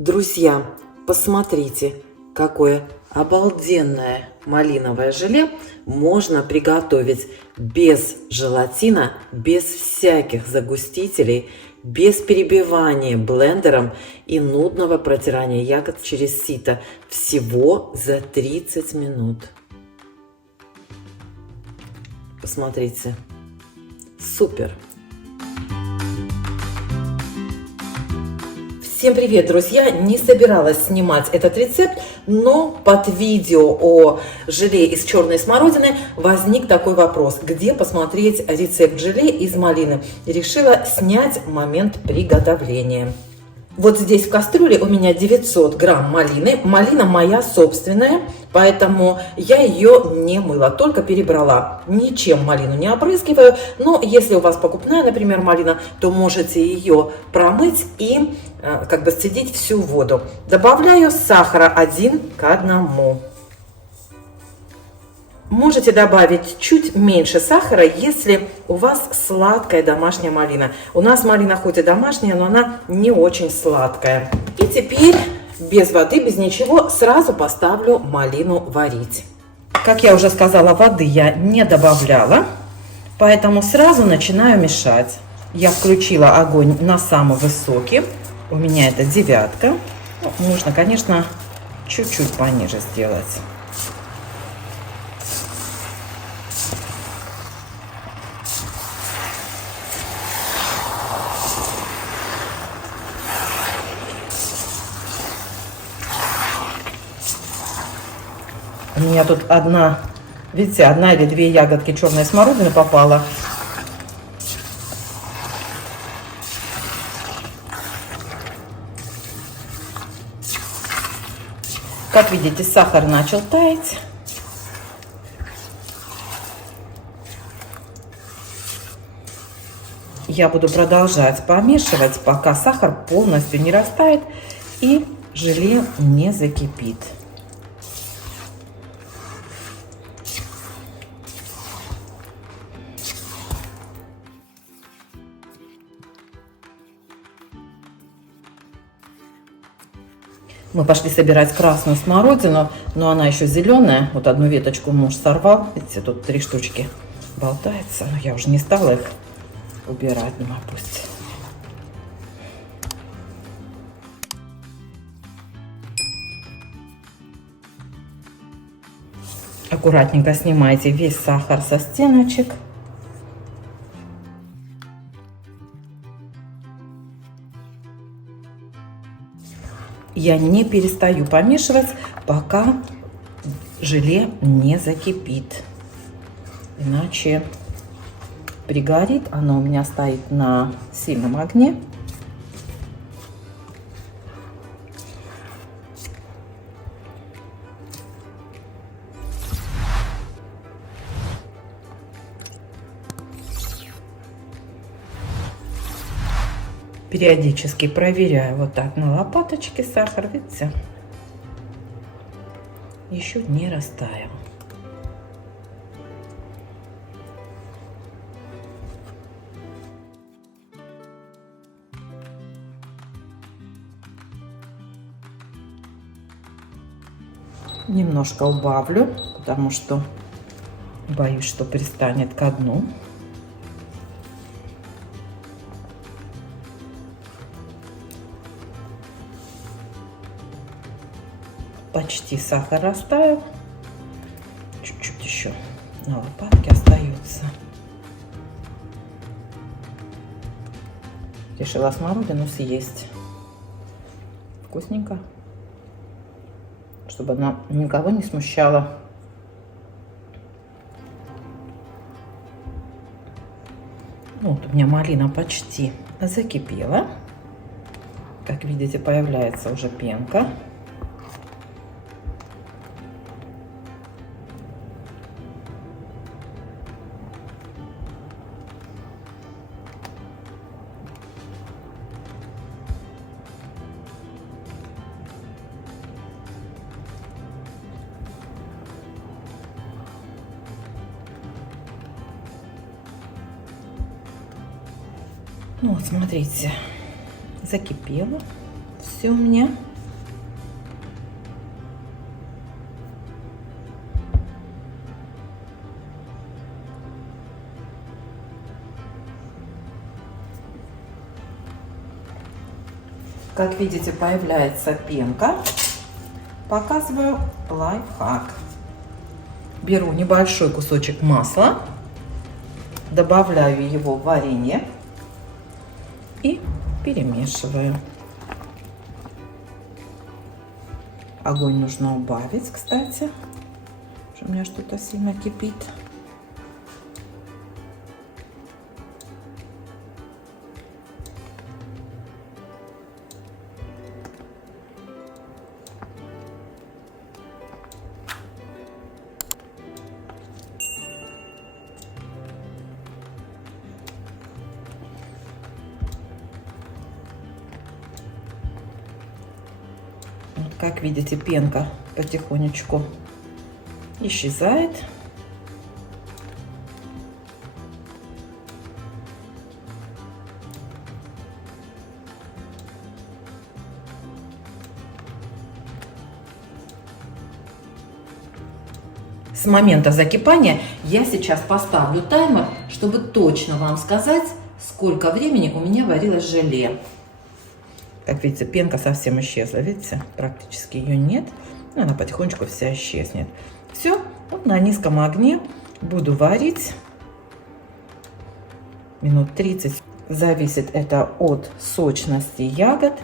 Друзья, посмотрите, какое обалденное малиновое желе можно приготовить без желатина, без всяких загустителей, без перебивания блендером и нудного протирания ягод через сито. Всего за 30 минут. Посмотрите. Супер! Всем привет, друзья! Не собиралась снимать этот рецепт, но под видео о желе из черной смородины возник такой вопрос: где посмотреть рецепт желе из малины? Решила снять момент приготовления. Вот здесь в кастрюле у меня 900 грамм малины. Малина моя собственная, поэтому я ее не мыла, только перебрала. Ничем малину не опрыскиваю, но если у вас покупная, например, малина, то можете ее промыть и сцедить всю воду. Добавляю сахара 1 к 1. Можете добавить чуть меньше сахара, если у вас сладкая домашняя малина. У нас малина хоть и домашняя, но она не очень сладкая. И теперь без воды, без ничего, сразу поставлю малину варить. Как я уже сказала, воды я не добавляла, поэтому сразу начинаю мешать. Я включила огонь на самый высокий. У меня это 9. Нужно, конечно, чуть-чуть пониже сделать. У меня тут видите, одна или две ягодки черной смородины попала. Как видите, сахар начал таять. Я буду продолжать помешивать, пока сахар полностью не растает и желе не закипит. Мы пошли собирать красную смородину, но она еще зеленая. Вот одну веточку муж сорвал. Видите, тут 3 штучки болтается. Но я уже не стала их убирать. Ну, пусть. Аккуратненько снимайте весь сахар со стеночек. Я не перестаю помешивать, пока желе не закипит. Иначе пригорит. Оно у меня стоит на сильном огне. Периодически проверяю вот так на лопаточке сахар, видите, еще не растаял. Немножко убавлю, потому что боюсь, что пристанет ко дну. Почти сахар растаял. Чуть-чуть еще на лопатке остается. Решила смородину съесть. Вкусненько. Чтобы она никого не смущала. Вот у меня малина почти закипела. Как видите, появляется уже пенка. Ну вот, смотрите, закипело все у меня. как видите, появляется пенка. Показываю лайфхак. Беру небольшой кусочек масла, добавляю его в варенье и перемешиваю. Огонь нужно убавить, кстати. У меня что-то сильно кипит. Как видите, пенка потихонечку исчезает. С момента закипания я сейчас поставлю таймер, чтобы точно вам сказать, сколько времени у меня варилось желе. Как видите, пенка совсем исчезла, видите, практически ее нет. Она потихонечку вся исчезнет. Все, вот на низком огне буду варить минут 30. Зависит это от сочности ягод.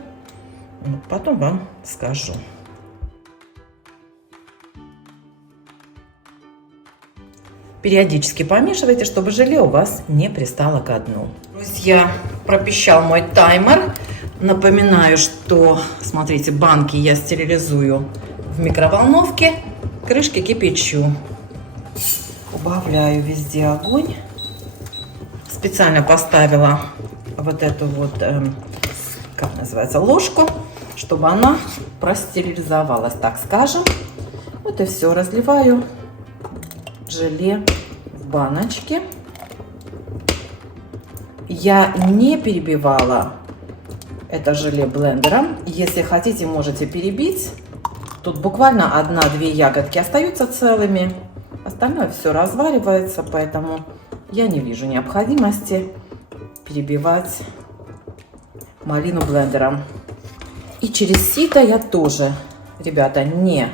Потом вам скажу. Периодически помешивайте, чтобы желе у вас не пристало ко дну. Друзья, пропищал мой таймер. Напоминаю, что, смотрите, банки я стерилизую в микроволновке, крышки кипячу. Убавляю везде огонь. Специально поставила вот эту вот, как называется, ложку, чтобы она простерилизовалась, так скажем. Вот и все. Разливаю желе в баночки. Я не перебивала это желе блендером. Если хотите, можете перебить. Тут буквально 1-2 ягодки остаются целыми. Остальное все разваривается, поэтому я не вижу необходимости перебивать малину блендером. И через сито я тоже, ребята, не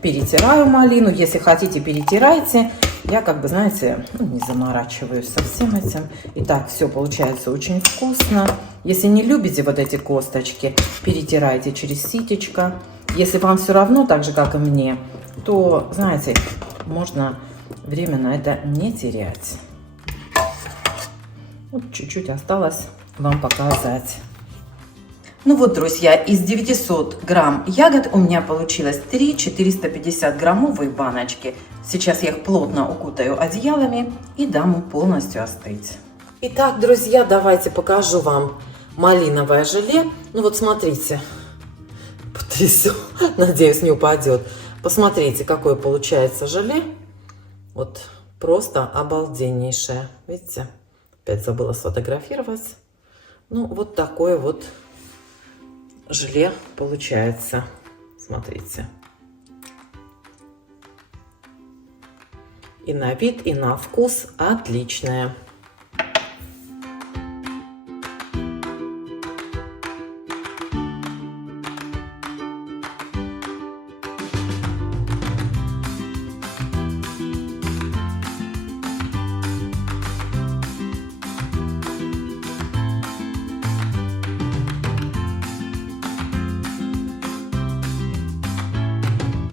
перетираю малину. Если хотите, перетирайте. Я, как бы, знаете, не заморачиваюсь со всем этим. И так все получается очень вкусно. Если не любите вот эти косточки, перетирайте через ситечко. Если вам все равно, так же, как и мне, то, знаете, можно время на это не терять. Вот чуть-чуть осталось вам показать. Ну вот, друзья, из 900 грамм ягод у меня получилось 3 450 граммовые баночки. Сейчас я их плотно укутаю одеялами и дам им полностью остыть. Итак, друзья, давайте покажу вам малиновое желе. Ну вот смотрите, потрясу, надеюсь, не упадет. Посмотрите, какое получается желе. Вот просто обалденнейшее. Видите, опять забыла сфотографировать. Ну вот такое вот желе получается. Смотрите. И на вид, и на вкус отличное.